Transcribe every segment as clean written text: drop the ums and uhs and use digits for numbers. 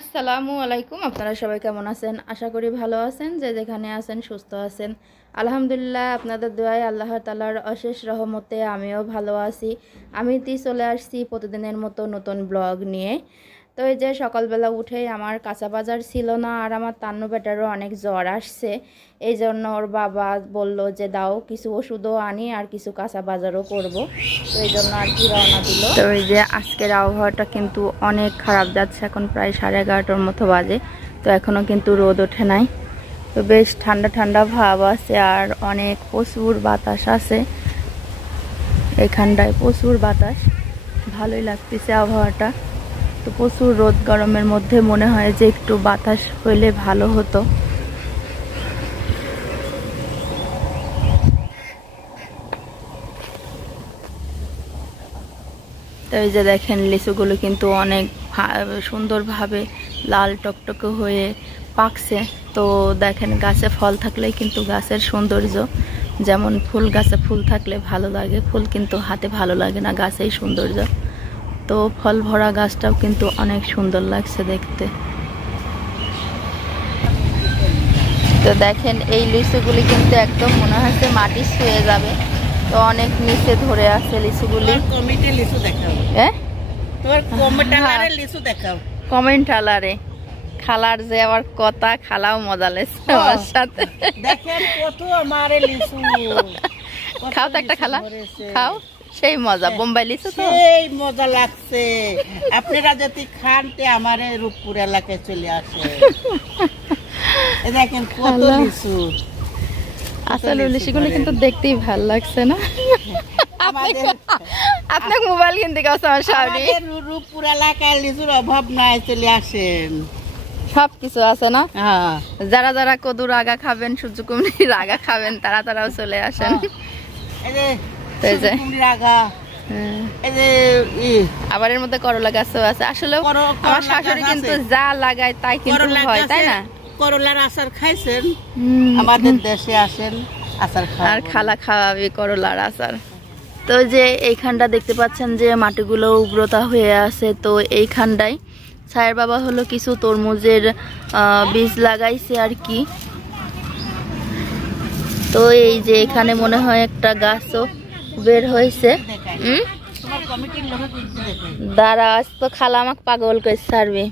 আসসালামু আলাইকুম। আপনারা সবাই কেমন আছেন? আশা করি ভালো আছেন। যে যেখানে আছেন সুস্থ আছেন। আলহামদুলিল্লাহ, আপনাদের দোয়ায় আল্লাহ তাআলার অশেষ রহমতে আমিও ভালো আছি। আমি চলে আসছি প্রতিদিনের মতো নতুন ব্লগ নিয়ে। তো এই যে সকালবেলা উঠেই আমার কাঁচা বাজার ছিল না, আর আমার তান্নু বেটারও অনেক জ্বর আসছে। এই জন্য ওর বাবা বলল যে দাও কিছু ওষুধও আনি আর কিছু কাঁচা বাজারও করব। তো এই জন্য আর কি রওনা দিল। তো এই যে আজকের আবহাওয়াটা কিন্তু অনেক খারাপ যাচ্ছে, এখন প্রায় 11:30টার মতো বাজে। তো এখনও কিন্তু রোদ ওঠে নাই। তো বেশ ঠান্ডা ঠান্ডা ভাব আছে আর অনেক প্রচুর বাতাস আছে। এখানটায় প্রচুর বাতাস, ভালোই লাগতেছে আবহাওয়াটা। তো প্রচুর রোদ গরমের মধ্যে মনে হয় যে একটু বাতাস হইলে ভালো হতো। তো এই যে দেখেন লিচুগুলো কিন্তু অনেক সুন্দরভাবে লাল টকটকে হয়ে পাকছে। তো দেখেন গাছে ফল থাকলেই কিন্তু গাছের সৌন্দর্য, যেমন ফুল গাছে ফুল থাকলে ভালো লাগে, ফুল কিন্তু হাতে ভালো লাগে না, গাছেই সৌন্দর্য। তো ফল ভরা গাছটাও কিন্তু অনেক সুন্দর লাগছে দেখতে। তো দেখেন এই লিচুগুলি কিন্তু একদম মনে হচ্ছে মাটি ছুঁয়ে যাবে। তো অনেক নিচে ধরে আছে লিচুগুলি। কমেন্ট আলারে খালার যে আবার কথা, খালাও মজা লেছে আমার সাথে। খাও তো একটা খালা, খাও, সেই মজা। বোম্বাই লিচু তো সেই মজা লাগছে। আপনারা যদি খান তে আমার রূপপুর এলাকায় চলে আসে। দেখেন কত লিচু। আসলে লিচুগুলো কিন্তু দেখতেই ভালো লাগছে না? আপনার মোবাইল কিনতে গেছে আমার সামনে। রূপপুর এলাকায় লিচুর অভাব নাই, চলে আসেন। সবকিছু আছে না? যারা যারা কদুর আগা খাবেন, সূর্যকুমড়ির আগা খাবেন, তারাও চলে আসেন। আবার এর মধ্যে করলা গাছও আছে। আসলে আমার শাশুড়ি কিন্তু যা লাগায় তাই কিন্তু হয়, তাই না? করলার আচার খাইছেন? আমাদের দেশে আসেন, আচার খাওয়া। আর খালা খাওয়াবি করলার আচার। তো যে এইখানটা দেখতে পাচ্ছেন যে মাটিগুলো উগ্রতা হয়ে আছে। তো এইখানটায় ছায়ের বাবা হলো কিছু তরমুজের বীজ লাগাইছে আর কি। তো এই যে এখানে মনে হয় একটা গাছও বের হয়েছে। দাঁড়া, আজ তো খালা আমাকে পাগল করে ছাড়বে।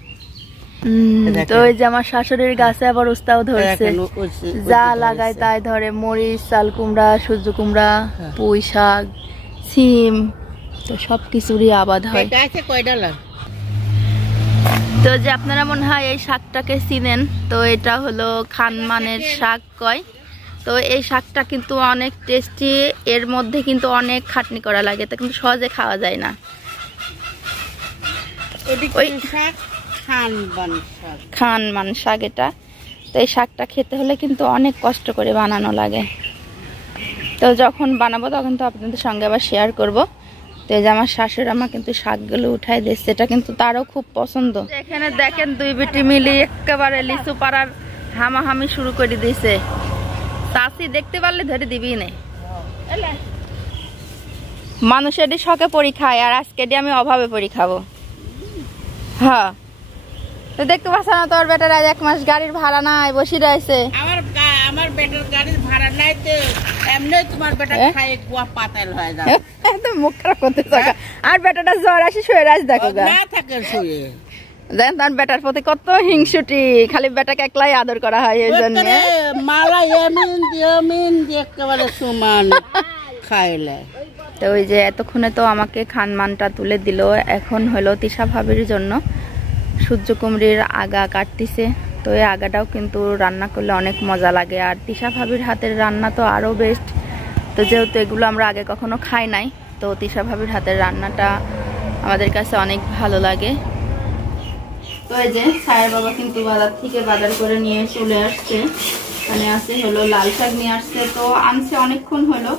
তো ওই যে আমার শাশুড়ির গাছে আবার উস্তাও ধরছে, যা লাগায় তাই ধরে। মরিচ, চাল কুমড়া, সূর্য কুমড়া, পুঁই শাক, সিম, তো সবকিছুরই আবাদ হয়। তো যে আপনারা মনে হয় এই শাকটাকে চিনেন। তো এটা হলো খানমানের শাক কয়। তো এই শাকটা কিন্তু অনেক টেস্টি, এর মধ্যে কিন্তু অনেক খাটনি করা লাগে, তা কিন্তু সহজে খাওয়া যায় না। খানমান শাক এটা। তো এই শাকটা খেতে হলে কিন্তু অনেক কষ্ট করে বানানো লাগে। তো যখন বানাবো তখন তো আপনাদের সঙ্গে আবার শেয়ার করব। তো এই যে আমার শাশুড়ি আমা কিন্তু শাকগুলো উঠাই দিচ্ছে, এটা কিন্তু তারও খুব পছন্দ। এখানে দেখেন দুই বেটি মিলি একেবারে লিচু পাড়ার হামাহামি শুরু করে দিয়েছে। চাষি দেখতে পারলে ধরে দিবি না। মানুষের শখে পরি খায়, আর আজকে আমি অভাবে পরি খাবো। হ্যাঁ, তো দেখতে পাচ্ছ না তোর বেটার আজ 1 মাস গাড়ির ভাড়া নাই, বসে রয়েছে। আমার বেটার গাড়ির ভাড়া নাই, তো এমনি তোমার বেটা খায় কুয়া পাতাল হয়ে যাবে। তো মুখ খারাপ করতে থাকা। আর বেটাটা জ্বর আসি শুয়ে রাজ দেখো না থাকে শুয়ে। দেন তার বেটার প্রতি কত হিংসুটি, খালি বেটাকে একলাই আদর করা হয় এই জন্য। মালা ইয়ামিন একেবারে সমান খাইলে। তো ওই যে এতক্ষণে তো আমাকে খানমানটা তুলে দিল। এখন হলো তিশা ভাবির জন্য সূর্যকুমড়ির আগা কাটতিছে। তো এই আগাটাও কিন্তু রান্না করলে অনেক মজা লাগে, আর তিশা ভাবির হাতের রান্না তো আরও বেস্ট। তো যেহেতু এগুলো আমরা আগে কখনো খাই নাই, তো তিশা ভাবির হাতের রান্নাটা আমাদের কাছে অনেক ভালো লাগে। তো এই যে ছায়ের বাবা কিন্তু বাজার থেকে বাজার করে নিয়ে চলে আসছে। মানে আছে হলো লাল শাক নিয়ে আসছে। তো আনছে অনেকক্ষণ হলো,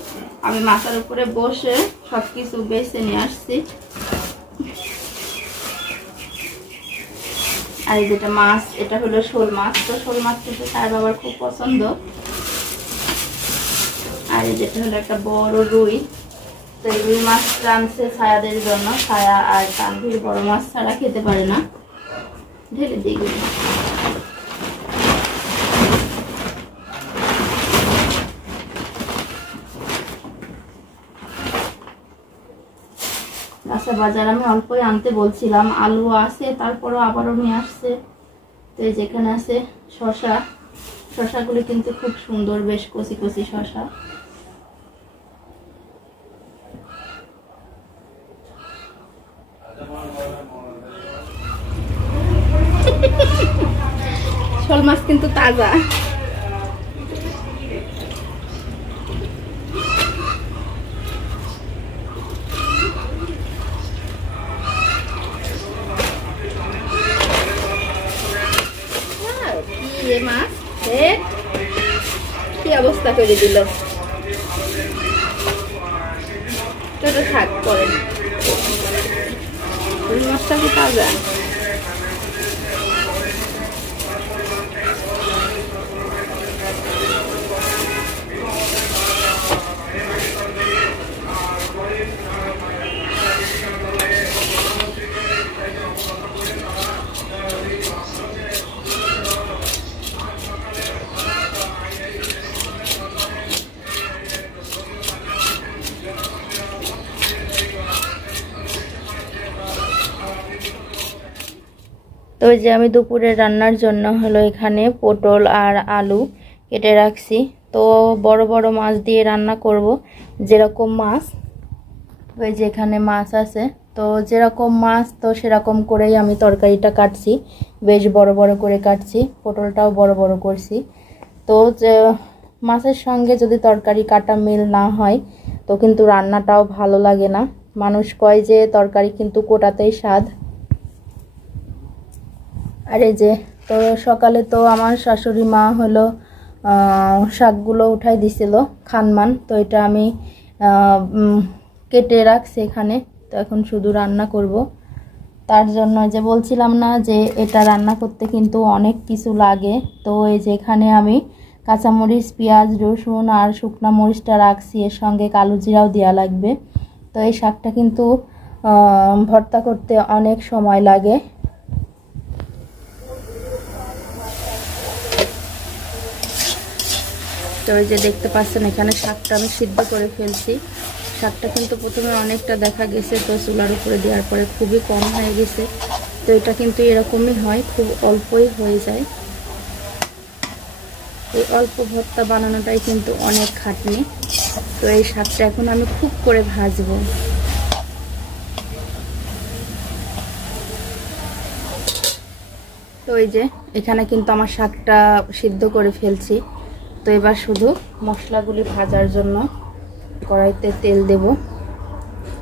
আমি মাথার উপরে বসে সবকিছু বেছে নিয়ে আসছি। আর যেটা মাছ, এটা হলো শোল মাছ। তো শোল মাছ কিন্তু ছায়ের বাবার খুব পছন্দ। আর যেটা হলো একটা বড় রুই। তো এই রুই মাছ আনছে ছায়াদের জন্য। ছায়া আর তানভীর বড় মাছ ছাড়া খেতে পারে না। ঢেলে দিই। আচ্ছা, বাজার আমি অল্পই আনতে বলছিলাম, আলু আছে, তারপরও আবারও নিয়ে আসছে। তো এই যেখানে আছে শসা, শসাগুলি কিন্তু খুব সুন্দর, বেশ কচি কচি শসা। শোল মাছ কিন্তু তাজা। মাছ কি অবস্থা করে দিল, থাক করেন। মাছটা কি তাজা? তো যে আমি দুপুরে রান্নার জন্য হলো এখানে পটল আর আলু কেটে রাখছি। তো বড় বড় মাছ দিয়ে রান্না করব, যেরকম মাছ ওই যে এখানে মাছ আছে, তো যেরকম মাছ তো সেরকম করেই আমি তরকারিটা কাটছি, বেশ বড় বড় করে কাটছি, পটলটাও বড় বড় করছি। তো মাছের সঙ্গে যদি তরকারি কাটা মিল না হয় তো কিন্তু রান্নাটাও ভালো লাগে না। মানুষ কয় যে তরকারি কিন্তু কোটাতেই স্বাদ। আর এই যে তো সকালে তো আমার শাশুড়ি মা হলো শাকগুলো উঠাই দিছিল খানমান, তো এটা আমি কেটে রাখছি এখানে। তো এখন শুধু রান্না করব, তার জন্য যে বলছিলাম না যে এটা রান্না করতে কিন্তু অনেক কিছু লাগে। তো এই যে এখানে আমি কাঁচামরিচ, পেঁয়াজ, রসুন আর শুকনো মরিচটা রাখছি, এর সঙ্গে কালো জিরাও দেওয়া লাগবে। তো এই শাকটা কিন্তু ভর্তা করতে অনেক সময় লাগে। তো এই যে দেখতে পাচ্ছেন এখানে শাকটা আমি সিদ্ধ করে ফেলছি। শাকটা কিন্তু প্রথমে অনেকটা দেখা গেছে, তো চুলার উপরে দেওয়ার পরে খুবই কম হয়ে গেছে। তো এটা কিন্তু এরকমই হয়, খুব অল্পই হয়ে যায়। এই অল্প ভর্তা বানানোটাই কিন্তু অনেক খাটনি। তো এই শাকটা এখন আমি খুব করে ভাজবো। তো এই যে এখানে কিন্তু আমার শাকটা সিদ্ধ করে ফেলছি। তো এবার শুধু মশলাগুলি ভাজার জন্য কড়াইতে তেল দেব।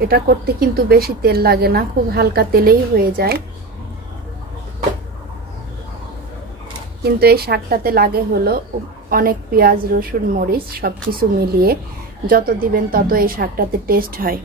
এটা করতে কিন্তু বেশি তেল লাগে না, খুব হালকা তেলেই হয়ে যায়। কিন্তু এই শাকটাতে লাগে হলো অনেক পেঁয়াজ, রসুন, মরিচ সব কিছু মিলিয়ে যত দিবেন তত এই শাকটাতে টেস্ট হয়।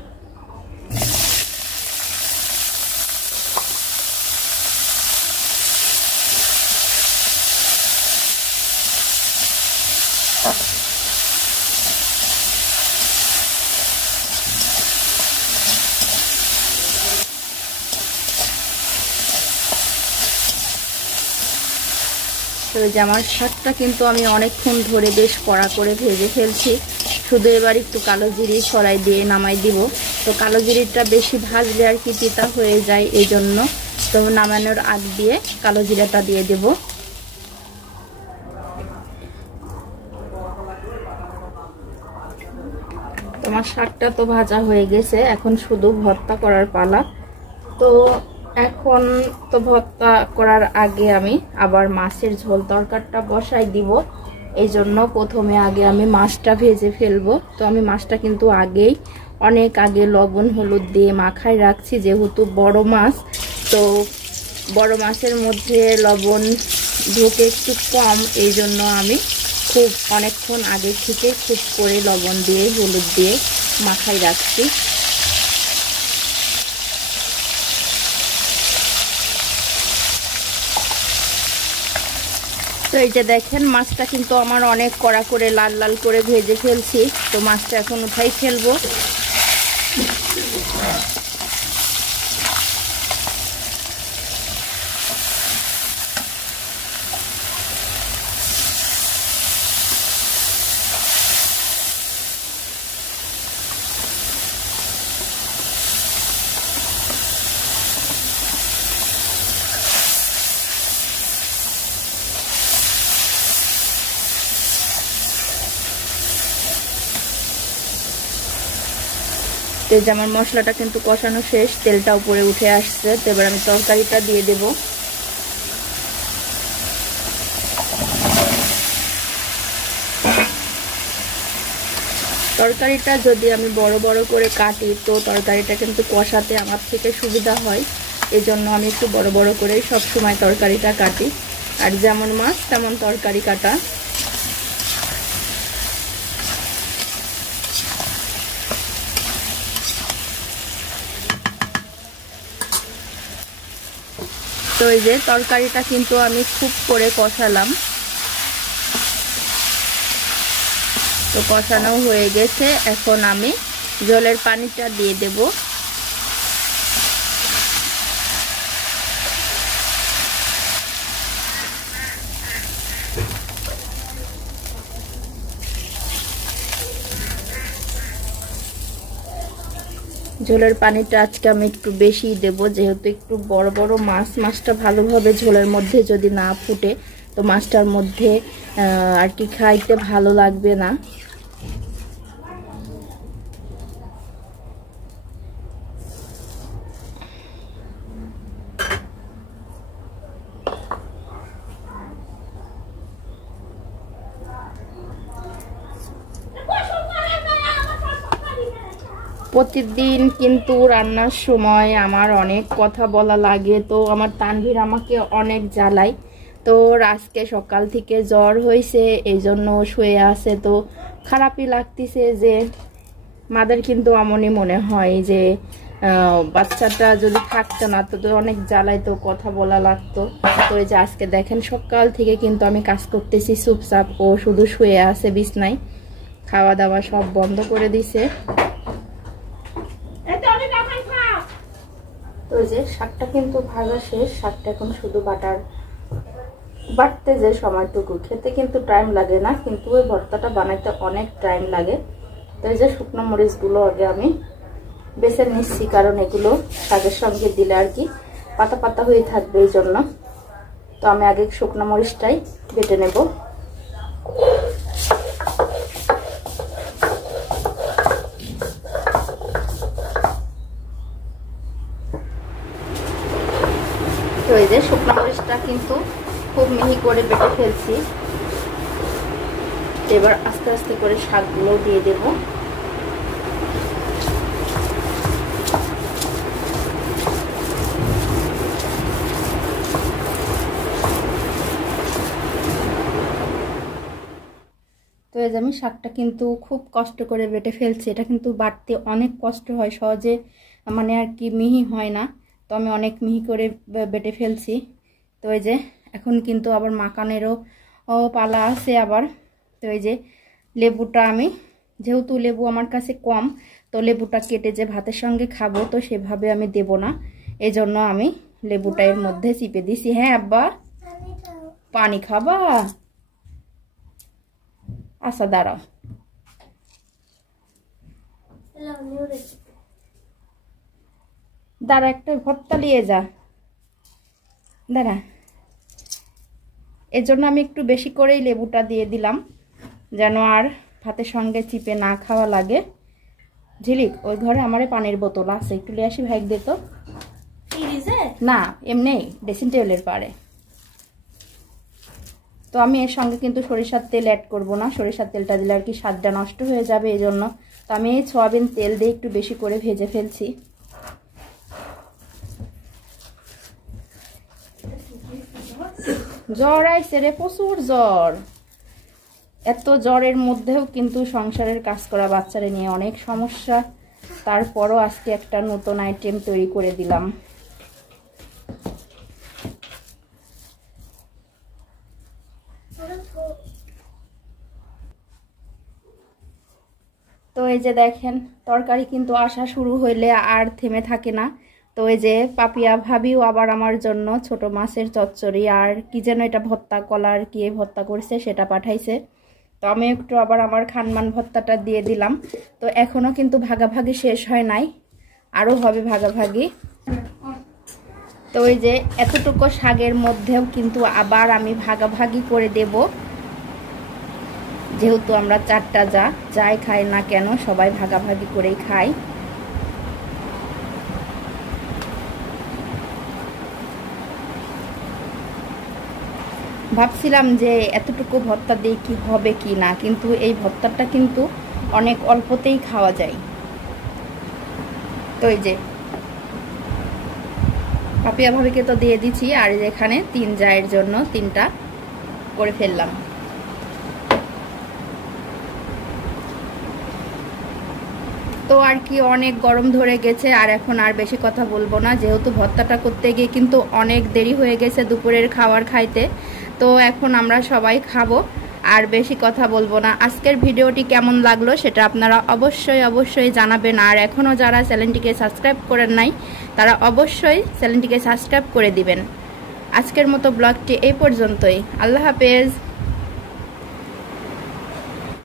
তো এই যে আমার শাকটা কিন্তু আমি অনেকক্ষণ ধরে বেশ কড়া করে ভেজে ফেলছি। শুধু এবার একটু কালো জিরে ছড়াই দিয়ে নামাই দিব। তো কালো জিরিটা বেশি ভাজলে আর কি তিতা হয়ে যায়, এই জন্য তো নামানোর আগ দিয়ে কালো জিরাটা দিয়ে দেব। তোমার শাকটা তো ভাজা হয়ে গেছে, এখন শুধু ভর্তা করার পালা। তো এখন তো ভর্তা করার আগে আমি আবার মাছের ঝোল তরকারিটা বসাই দিব। এই জন্য প্রথমে আগে আমি মাছটা ভেজে ফেলবো। তো আমি মাছটা কিন্তু অনেক আগে লবণ হলুদ দিয়ে মাখায় রাখছি, যেহেতু বড় মাছ। তো বড় মাছের মধ্যে লবণ ঢোকে একটু কম, এই জন্য আমি অনেকক্ষণ আগে থেকে খুব করে লবণ দিয়ে হলুদ দিয়ে মাখায় রাখছি। তো এই যে দেখেন মাছটা কিন্তু আমার অনেক কড়া করে লাল লাল করে ভেজে ফেলছি। তো মাছটা এখন উঠাই ফেলবো। তো এই যে আমার মশলাটা কিন্তু কষানো শেষ, তেলটা উপরে উঠে আসছে। তো এবার আমি তরকারিটা দিয়ে দেব। তরকারিটা যদি আমি বড় বড় করে কাটি তো তরকারিটা কিন্তু কষাতে আমার থেকে সুবিধা হয়, এজন্য আমি একটু বড় বড় করেই সব সময় তরকারিটা কাটি। আর যেমন মাছ তেমন তরকারি কাটা। তো এই যে তরকারিটা কিন্তু আমি খুব করে কষালাম। তো কষানো হয়ে গেছে, এখন আমি ঝোলের পানিটা দিয়ে দেব। ঝোলের পানিটা আজকে আমি একটু বেশি দেব, যেহেতু একটু বড় বড় মাছ, মাছটা ভালোভাবে ঝোলের মধ্যে যদি না ফুটে তো মাছটার মধ্যে আর কি খাইতে ভালো লাগবে না। প্রতিদিন কিন্তু রান্নার সময় আমার অনেক কথা বলা লাগে, তো আমার তানভীর আমাকে অনেক জ্বালায়। তো আজকে সকাল থেকে জ্বর হয়েছে, এই জন্য শুয়ে আছে। তো খারাপই লাগতেছে যে মাদের কিন্তু এমনই মনে হয় যে বাচ্চাটা যদি থাকতো না তো অনেক জ্বালায়, তো কথা বলা লাগতো। তো এই যে আজকে দেখেন সকাল থেকে কিন্তু আমি কাজ করতেছি চুপচাপ, ও শুধু শুয়ে আছে বিছনায়, খাওয়া দাওয়া সব বন্ধ করে দিছে। তো এই যে শাকটা কিন্তু ভাজা শেষ, শাকটা এখন শুধু বাটতে যে সময়টুকু, খেতে কিন্তু টাইম লাগে না, কিন্তু ওই ভর্তাটা বানাইতে অনেক টাইম লাগে। তো এই যে শুকনো মরিচগুলো আগে আমি বেছে নিচ্ছি, কারণ এগুলো শাকের সঙ্গে দিলে আর কি পাতা পাতা হয়ে থাকবে, এই জন্য। তো আমি আগে শুকনো মরিচটাই বেটে নেব। তো এই যে শুকনো মরিচটা কিন্তু খুব মিহি করে বেটে ফেলছি। এবার আস্তে আস্তে করে শাকগুলো দিয়ে দেব। তো এই যে আমি শাকটা কিন্তু খুব কষ্ট করে বেটে ফেলছি, এটা কিন্তু বাটতে অনেক কষ্ট হয়, সহজে মানে আর কি মিহি হয় না। তো আমি অনেক মিহি করে বেটে ফেলছি। তো এই যে এখন কিন্তু আবার মাখানেরও পালা আছে আবার। তো এই যে লেবুটা আমি, যেহেতু লেবু আমার কাছে কম, তো লেবুটা কেটে যে ভাতের সঙ্গে খাবো তো সেভাবে আমি দেব না, এজন্য আমি লেবুটা এর মধ্যে চিপে দিছি। হ্যাঁ আব্বা, পানি খাবা? আচ্ছা দাঁড়াও, দাঁড়া একটা ভর্তা নিয়ে যা, দাঁড়া। এর জন্য আমি একটু বেশি করেই লেবুটা দিয়ে দিলাম, যেন আর ভাতের সঙ্গে চিপে না খাওয়া লাগে। ঝিলিক, ওই ঘরে আমারে পানির বোতল আছে, একটু নিয়ে আসি, ভাইক দে তো। না এমনি ড্রেসিং টেবিলের পারে। তো আমি এর সঙ্গে কিন্তু সরিষার তেল অ্যাড করব না, সরিষার তেলটা দিলে আর কি স্বাদটা নষ্ট হয়ে যাবে, এই জন্য। তো আমি এই সয়াবিন তেল দিয়ে একটু বেশি করে ভেজে ফেলছি। জ্বর আইছে রে, প্রচুর জ্বর। এত জ্বরের মধ্যেও কিন্তু সংসারের কাজ করা, বাচ্চারা নিয়ে অনেক সমস্যা। তারপরও আজকে একটা নতুন আইটেম তৈরি করে দিলাম। তো এই যে দেখেন তরকারি কিন্তু আসা শুরু হইলে আর থেমে থাকে না। তো এই যে পাপিয়া ভাবিও আবার আমার জন্য ছোট মাছের চচ্চড়ি আর কি যেন এটা ভর্তা, কলার কি ভর্তা করছে সেটা পাঠাইছে। তো আমি একটু আবার আমার খানমান ভর্তাটা দিয়ে দিলাম। তো এখনো কিন্তু ভাগাভাগি শেষ হয় নাই, আরও হবে ভাগাভাগি। তো ওই যে এতটুকু শাকের মধ্যেও কিন্তু আবার আমি ভাগাভাগি করে দেব, যেহেতু আমরা চারটা যাই খাই না কেন সবাই ভাগাভাগি করেই খাই। ভাবছিলাম যে এতটুকু ভর্তা দিয়ে কি হবে কি না, কিন্তু এই ভর্তাটা কিন্তু অনেক অল্পতেই খাওয়া যায়। তো এই যে পাপিয়া ভাবিকে তো দিয়ে দিচ্ছি, আর এখানে 3 জায়ের জন্য 3টা করে ফেললাম। তো আর কি অনেক গরম ধরে গেছে, আর এখন আর বেশি কথা বলবো না, যেহেতু ভর্তাটা করতে গিয়ে কিন্তু অনেক দেরি হয়ে গেছে দুপুরের খাবার খাইতে। তো এখন আমরা সবাই খাবো, আর বেশি কথা বলবো না। আজকের ভিডিওটি কেমন লাগলো সেটা আপনারা অবশ্যই জানাবেন, আর এখনও যারা চ্যানেলটিকে সাবস্ক্রাইব করেন নাই তারা অবশ্যই চ্যানেলটিকে সাবস্ক্রাইব করে দিবেন। আজকের মতো ব্লগটি এই পর্যন্তই। আল্লাহ হাফেজ।